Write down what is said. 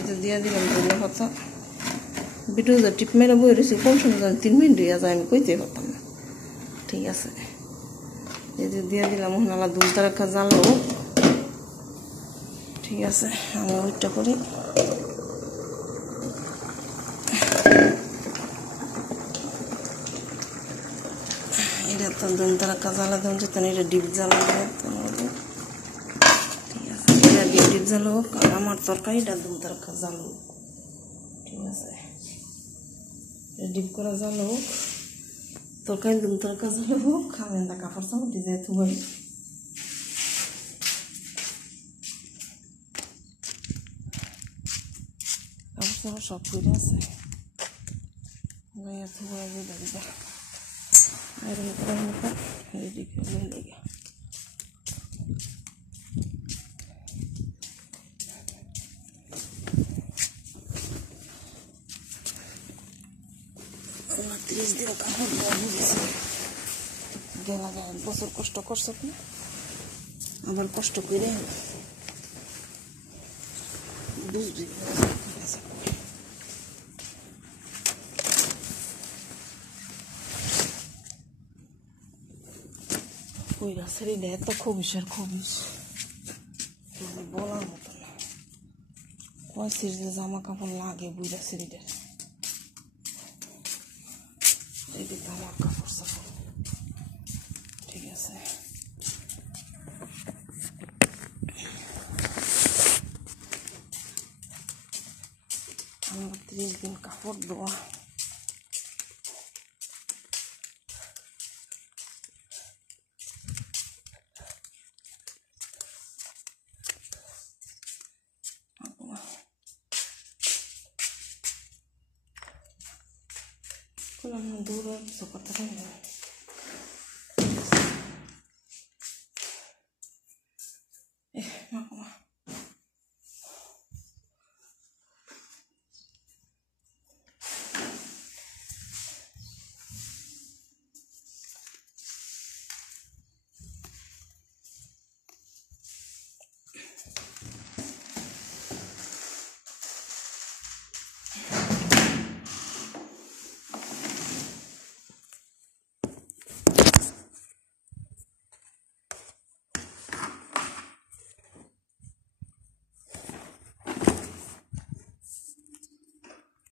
এতে দিয়ে দিলাম ধনে পাতা। ভিডিওটা টিপ মেরে বই রয়েছে, কোন সময় 3 মিনিট হয়ে যায় আমি কইতে পারতাম না। ঠিক আছে, এতে দিয়ে দিলাম নালা দুল তারাকা জানলো। ঠিক আছে, আমি ওইটা করি। এটা তো দুল তারাকা জ্বালা দেওয়া যেত না, এটা ডিপ জ্বালা দেওয়া। ঠিক আছে, এটা ডিপ জ্বালো হোক, আর আমার তরকারিটা দুল তারাকা জ্বালো। ঠিক আছে, ডিপ করা জ্বালো হোক, তরকারি দুল তারাকা জ্বালো হোক, আমি এটা কাপড় চাপড় দিয়ে থুবাই। কাপড় চাপড় সব করে আছে, থুবাই দিবা আয়রন করার মতো রেডি করে লেগে। আমার 30 দিন কাপড় ধোয়া হয়েছে, গেলা যায় 1 বছর কষ্ট করছো না, আবার কষ্ট করে বুঝবি। ওই গাছের এত খবিস আর খবিস বলার মতো না। কয় সিরিজে জামা কাপড় লাগে বুঝা সিরিজের, এদিকে আমার কাপড় চাপড়। ঠিক আছে, আমার 30 দিন কাপড় ধোয়া। দূরে কিছু করতে পারি না।